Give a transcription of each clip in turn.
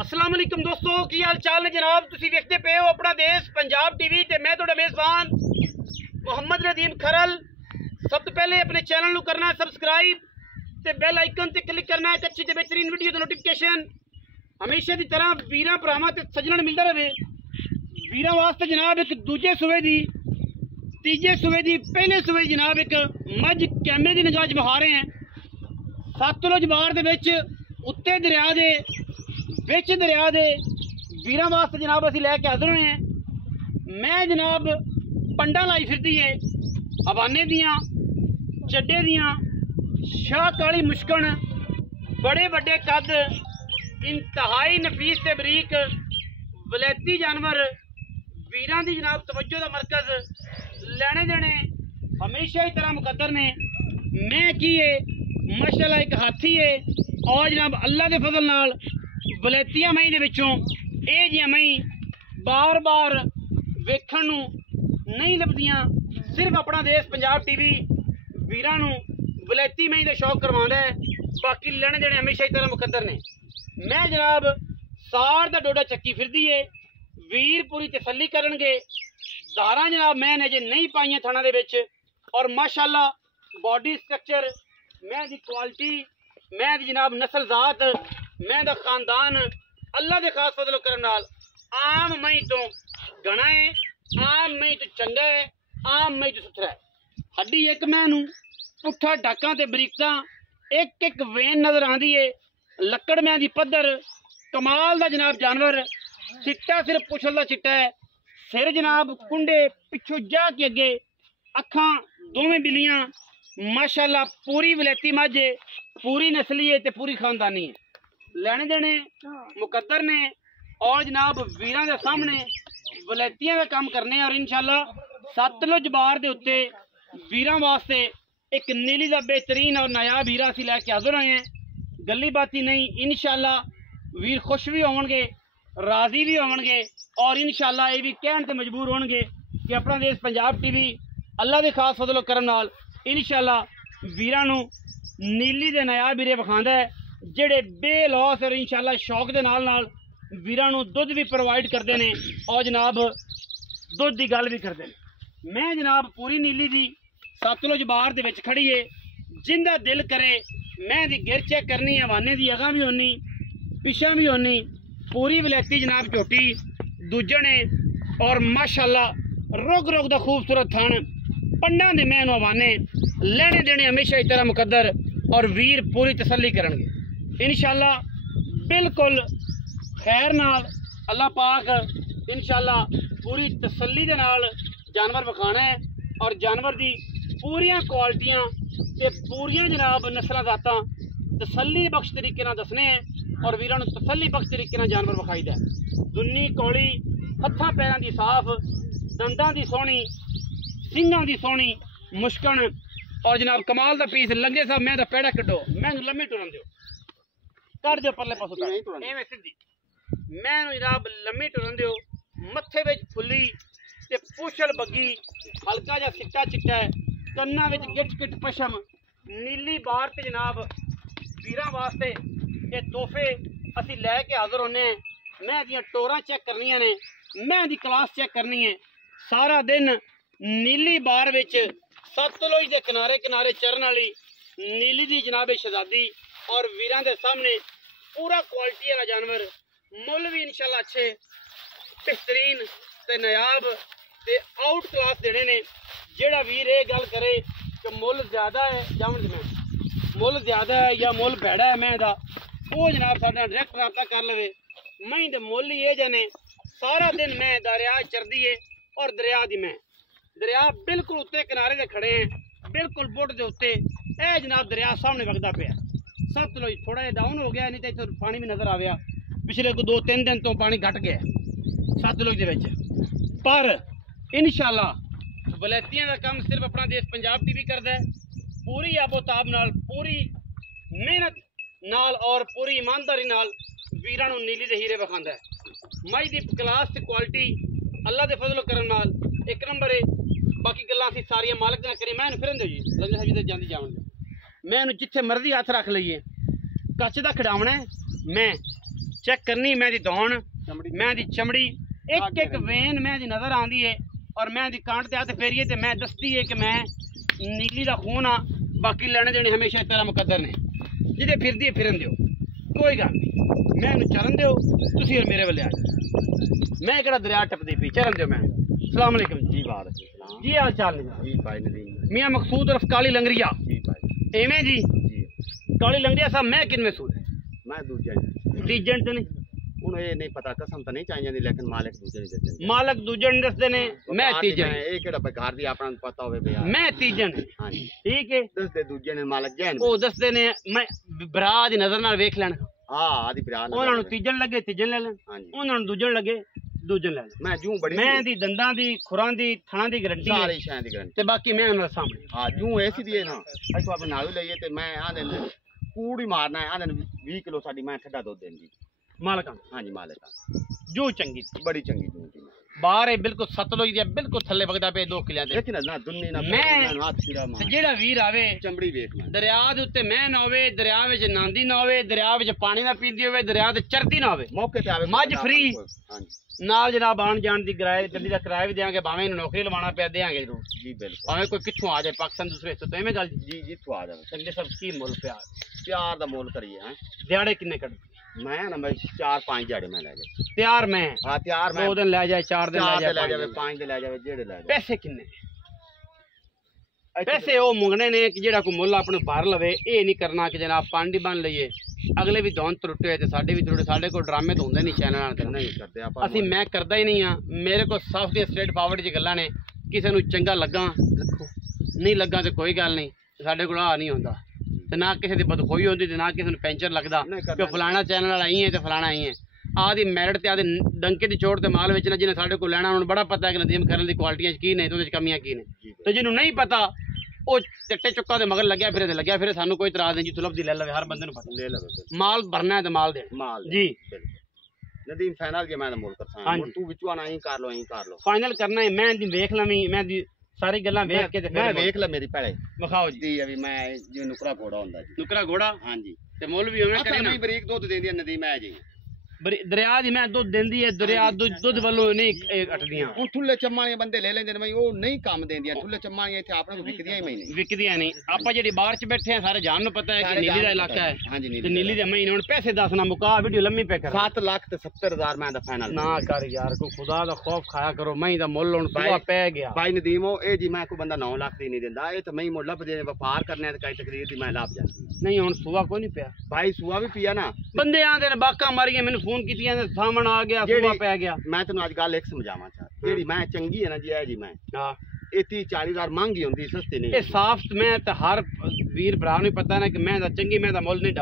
अस्सलाम वालेकुम दोस्तों, की हाल चाल ने जनाब। तुसी देखते पे हो अपना देश पंजाब टीवी ते मैं तुहाडा मेज़बान मोहम्मद नदीम खरल। सब तो पहले अपने चैनल नू करना सबसक्राइब ते बेल आइकन ते क्लिक करना है अच्छी ते बेहतरीन वीडियो दी नोटिफिकेशन हमेशा की तरह वीरां भरावां ते सज्जणां मिलता रहे। वीरां वास्ते जनाब एक दूजे सूबे दी तीजे सूबे दी पहले सूबे जनाब एक मझ कैमरे की निगाह च बहा रहे हैं। सतलुज बार दे विच उत्ते दरिया दे विच दरिया दे वीरां वास्ते जनाब असीं लैके हाज़र होए हैं। मैं जनाब पंडा लाई फिरदी है हवाने दियां चड्डे दियां शाह काली मुश्कन बड़े बड़े कद इंतहाई नफीस ते बरीक वलैती जानवर वीरां दी जनाब तवज्जो दा मरकज लैने देने हमेशा ही तरह मुकद्दर ने। मैं की है माशाअल्लाह एक हाथी है और जनाब अल्लाह के फजल नाल वलैतियां मई दे विचों ये जिहियां मई बार बार वेखण नूं नहीं लभदियां। सिर्फ अपना देश पंजाब टीवी वीरां नूं वलैती मई का शौक करवांदा है, बाकी लेने देने हमेशा ही तरह मुकद्दर ने। मैं जनाब सार दा डोडा चक्की फिरदी है, वीर पूरी तसल्ली करनगे। धारा जनाब मैं अजे नहीं पाइयां थाना दे विच और माशाअल्लाह बॉडी स्ट्रक्चर मैं दी क्वालिटी मैं दी जनाब नस्ल जात मैं दा खानदान अल्लाह के खास फजलो करम नाल आम मई तो घना है, आम मई तो चंगा है, आम मई तो सुथरा है। हड्डी एक मैं नूं पुट्ठा डाकां ते बरीकां एक एक वेन नजर आंदी है। लक्कड़ मैं दी पद्धर कमाल दा जनाब जानवर चिट्टा सिर्फ पुछल दा चिट्टा है। सिर जनाब कुंडे पिछू जा के अगे अखां दोवें बिलियां माशाअल्लाह पूरी वलैती मझ है, पूरी नस्ली है ते पूरी खानदानी है। लेने देने मुकद्दर ने और जनाब वीरां दे सामने वलैतियां का काम करने और इंशाअल्लाह सतलुज बार दे उत्ते वीरां वास्ते एक नीली दा बेहतरीन और नायाब हीरा असीं लैके हाज़र होए हैं। गल्ली बाती नहीं, इंशाअल्लाह वीर खुश भी होवणगे राजी भी होवणगे और इंशाअल्लाह ये भी कहण ते मजबूर होणगे कि अपना देश पंजाब टीवी अल्लाह के खास फजलो करम नाल इंशाअल्लाह वीरां नूं नीली दे नायाब हीरे विखांदा है जेड़े बेलौस और इंशाअल्लाह शौक दे नाल नाल वीरां नूं दुध भी प्रोवाइड करते हैं और जनाब दुध की गल भी करते हैं। मैं जनाब पूरी नीली दी सतलुज बार दे विच खड़ी है, जिंदा दिल करे मैं दी गिर चेक करनी हवाने दी अगां भी होनी पिछां भी होनी पूरी वलैती जनाब झोटी दूजने और माशाअल्लाह रोग रोग दा खूबसूरत थान पंडा दे मैं हवाने लेने देने हमेशा इस तरह मुकद्दर और वीर पूरी तसल्ली करनगे इंशाअल्लाह बिल्कुल खैर नाल। अल्लाह पाक इंशाअल्लाह पूरी तसल्ली दे नाल जानवर विखाना है और जानवर दी पूरियां क्वालिटियां ते पूरियां जनाब नस्लां जातां तसल्ली बख्श तरीके नाल दसने हैं और वीरां नूं तसल्ली बख्श तरीके नाल जानवर विखाईदा है। दुन्नी कौली हत्थां पैरां दी साफ दंदां दी सोहनी सिंगां दी सोहनी मुश्कन और जनाब कमाल दा पीस। लंगे साहब मैं दा पैड़ा कड्डो मैं लम्मी टुरन दिओ कर दिओ परले पासों एवें सीधी मैं जनाब लम्मी टुरन दिओ। मत्थे विच फुल्ली ते पुछल बग्गी हल्का जा सिट्टा चिट्टा है, कन्ना विच गिट गिट पशम नीली बार ते जनाब वीरां वास्ते ये तोहफे असीं लैके हाज़र होने हैं। मैं दियां टोरां चेक करनियां ने, मैं दी क्लास चेक करनी है। सारा दिन नीली बार विच सतलुज के किनारे किनारे चरण वाली नीली दी जनाब शहजादी और वीरां दे सामने पूरा क्वालिटी वाला जानवर मुल भी इंशाअल्लाह अच्छे बेहतरीन ते नायाब ते आउट क्लास देने ने। जेड़ा वीर ये गल करे कि मुल ज़्यादा है जावन में मुल ज़्यादा है या मुल भैड़ा है मैं दा वो जनाब साडा डायरैक्ट रब्ता कर लवे। मैं ते मुल ही ये जाने सारा दिन मैं दरिया चरदी है और दरिया दी मैं दरिया बिल्कुल उत्ते किनारे दे खड़े हैं, बिल्कुल बुट दे उत्ते ए जनाब दरिया सामने वगदा पिया। सतलुज थोड़ा जिहा डाउन हो गया नहीं तो इत्थों पानी भी नज़र आ गया। पिछले 2-3 दिन तो पानी घट गया सतलुज दे विच, पर इंशाअल्लाह वलैतियां दा काम सिर्फ अपना देश पंजाब टीवी करदा है। पूरी आबोताब नाल पूरी मेहनत नाल और पूरी ईमानदारी नाल वीरां नूं नीली दे हीरे विखांदा है। मई दी क्लास ते क्वालिटी अल्लाह दे फजलो करम नाल एक नंबर है। बाकी गल्लां असीं सारियां मालक ना करी मैं फिरन दो जी लंगर साहब जी जांदी जावन मैं जिथे मर्जी हथ रख लीए कच का खिडावना है मैं चेक करनी मैं दी दौन मैं दी चमड़ी एक एक वेन मैं दी नजर आंदी है और मैं दी कांट ते हत्थ फेरिए ते मैं दसदी है कि मैं नीली दा खून आ बाकी लेने देने हमेशा तेरा मुकद्दर ने जिदे फिरदी है फिरन दियो कोई गल नहीं मैं चलन दियो तुसी और मेरे वाले आ जाओ मैं केड़ा दरिया टपदी पी चलन दियो मैं अस्सलाम वालेकुम जी वालेकुम जी हाल चाल जी भाई नदीम मियां मकसूद और काली लंगरिया जी भाई एवें जी काली लंगरिया साहब मैं किन मसूद है मैं दूजा तीजन ते नहीं ਹੁਣ ਇਹ ਨਹੀਂ ਪਤਾ ਕਸਮ ਤਾਂ ਨਹੀਂ ਚਾਹੀਦੀ ਦੀ ਲੇਕਿਨ ਮਾਲਕ ਦੂਜੇ ਨਹੀਂ ਦੱਸਦੇ ਮਾਲਕ ਦੂਜੇ ਨਹੀਂ ਦੱਸਦੇ ਨੇ ਮੈਂ ਤੀਜਨ ਇਹ ਕਿਹੜਾ ਘਰ ਦੀ ਆਪਣਾ ਪਤਾ ਹੋਵੇ ਬਿਆ ਮੈਂ ਤੀਜਨ ਹਾਂਜੀ ਠੀਕ ਹੈ ਦੱਸਦੇ ਦੂਜੇ ਨੇ ਮਾਲਕ ਜੈਨ ਉਹ ਦੱਸਦੇ ਨੇ ਮੈਂ ਭਰਾ ਦੀ ਨਜ਼ਰ ਨਾਲ ਵੇਖ ਲੈਣ ਹਾਂ ਆਦੀ ਭਰਾ ਉਹਨਾਂ ਨੂੰ ਤੀਜਨ ਲੱਗੇ ਤੀਜਨ ਲੈ ਲੈਣ ਉਹਨਾਂ ਨੂੰ ਦੂਜਨ ਲੱਗੇ ਦੂਜਨ ਲੈ ਲੈਣ ਮੈਂ ਜੂੰ ਬੜੀ ਮੈਂ ਦੀ ਦੰਦਾਂ ਦੀ ਖੁਰਾਂ ਦੀ ਥਣਾ ਦੀ ਗਰੰਟੀ ਸਾਰੀ ਸ਼ਾਂ ਦੀ ਗਰੰਟੀ ਤੇ ਬਾਕੀ ਮੈਂ ਉਹਨਾਂ ਸਾਹਮਣੇ ਹਾਂ ਜੂੰ ਐਸੀ ਦੀ ਹੈ ਨਾ ਅਸੀਂ ਆਪਣੇ ਨਾਲ ਲਈਏ ਤੇ ਮੈਂ ਆਂਦੇ ਕੂੜ ਹੀ ਮਾਰਨਾ ਹੈ ਆਂਦੇ 20 ਕਿਲੋ ਸਾਡੀ ਮੈਂ ਠੱਡਾ ਦੁੱਧ ਦੇਂਦੀ मालका हाँ जी मालका जो चंगी बड़ी चंगी दूध बाहर है बिल्कुल सतलुज दी बिल्कुल थल्ले वगदा पे 2 किले दे लेकिन ना दुन्नी ना मैं हाथ सिरा मार जेड़ा वीर आवे चमड़ी वेख मैं दरिया दे उत्ते मैं ना होवे दरिया विच नांदी ना होवे दरिया विच पानी ना पींदी होवे दरिया ते चरदी ना होवे मौके ते आवे मज फ्री हां जी नाल जनाब आन जान दी किराए जल्दी दा किराया भी देंगे भावें नौकरी लवाना पे देंगे जरूर जी बिल्कुल भावें कोई किथों आ जाए पाकिस्तान दूसरे तो एवें गल जी जिथों आ जावे चंगे सब की मोल प्यार दा मोल करिए हैं दिहाड़े किन्ने कट मैं ना भाई 4-5 दिहाड़े मैं ले जाए तैयार मैं हां तैयार मैं 2 दिन ले जाए 4 दिन ले जाए 5 दिन ले जाए जेड़े ले जाए पैसे किन्ने पैसे ओ मंगने ने कि जेड़ा को मुੱਲ अपने भर लवे ए नहीं करना कि जनाब पांडी बन लईए अगले भी दौन त्रुटे ते साडे भी त्रुटे साडे को ड्रामे तो होंदे नहीं चैनल नाल नहीं करते आप असि मैं करदा ही नहीं हां मेरे को साफ दी स्ट्रेट फॉरवर्ड जी गल्लां ने किसे नु चंगा लगा रखो नहीं लगा ते कोई गल नहीं साडे कोल आ नहीं होंदा ते ना किसी दी बदखोई होंदी ते ना किसी नु पेंचर लगदा कि फलाना चैनल वाला ही है ते फलाना ही है आदि मेरिट ते आदि डंके दी चोट ते माल बेचना जिन्हें साडे को लेना उन्हें बड़ा पता है कि नदीम खरल दी क्वालिटियां की ने तो उहदे कमियां की ने ते जिन्हों नहीं पता ओ चिट्टे चुक्का दे मगर लग्या फिरे सानू कोई इतराज नहीं जी तुलब दी ले लवे हर बंदे नु पता ले लवे माल भरना है ते माल दे माल जी नदीम फाइनल के मैं मोल करसा तू विचू आना ही कर लो फाइनल करना है मैं दी देख लवी मैं दी सारी गल्लां वेख के ते मैं वेख ले मेरी पहले विखाओ जी अभी मैं जो नुकरा घोड़ा होंदा जी नुकरा घोड़ा हां जी ते मोल भी होवे करे ना बरीक दूध देंदी नदीम है जी दरिया दी मैं दूध देंदी है दरिया दूध वालों नहीं अटदियां हुन ठुल्ले चम्माने बंदे ले लेंदे ने भाई ओ नहीं काम देंदियां ठुल्ले चम्माने इथे आपने को विकदियां नहीं आपा जेडी बाहर च बैठे हैं सारे जान नु पता है कि नीली दा इलाका है हां जी नीली नीली दे महीने हुन पैसे दसना मुका वीडियो लम्मी पे कर 7,70,000 मैं दा फाइनल ना कर यार को खुदा दा खौफ खाया करो मैं दा मुੱਲ हुन सुआ पै गया भाई नदीमो ए जी मैं को बंदा 9 लाख दी नहीं देंदा ए तो मैं मुੱਲ लभ दे व्यापार करने ते कई तकरीर दी मैं लाभ जांदी नहीं हुन सुआ कोई नहीं पिया भाई सुआ भी पिया ना बंदे आंदे ने बाका मारियां मैनू फोन कीतियां ने सामण आ गया सुआ पै गया मैं तेन अज गल एक समझावा चाह जेडी मैं चंगी है ना जी है जी मैं हां ए 30-40,000 महंगी होंदी सस्ती नहीं ए साफ मैं ते हर वीर भरा नु पता ना कि मैं दा चंगी मैं दा मुੱਲ नहीं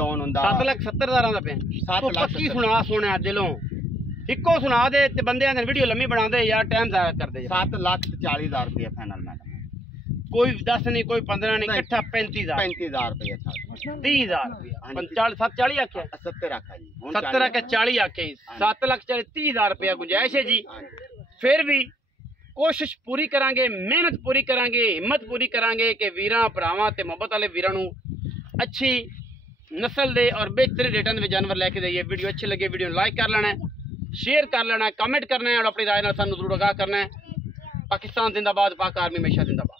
डाउन होंदा 7,70,000 दा पे 7 लाख की सुना सोने दिलों इको सुना दे ते बंदे आंदे वीडियो लम्मी बना दे यार टाइम जाया कर दे 7,40,000 रुपया फाइनल मैं कोई 10 नहीं कोई 15 नहीं इकट्ठा 35,000 रुपया 30,000 रुपया 40 आखे 70 आखा जी 70 आखे 40 आखे 7,30,000 रुपया गुंजाइश है जी फिर भी कोशिश पूरी करांगे मेहनत पूरी करांगे हिम्मत पूरी करांगे कि वीरां भरावां ते मोहब्बत वाले वीरां नूं अच्छी नस्ल दे और बेहतरीन रेटां दे जानवर लेके जाइए वीडियो अच्छी लगे वीडियो लाइक कर लेना है शेयर कर लेना है कमेंट करना है और अपनी राय नाल सानूं जरूर आगाह करना है पाकिस्तान जिंदाबाद पाक आर्मी हमेशा जिंदाबाद।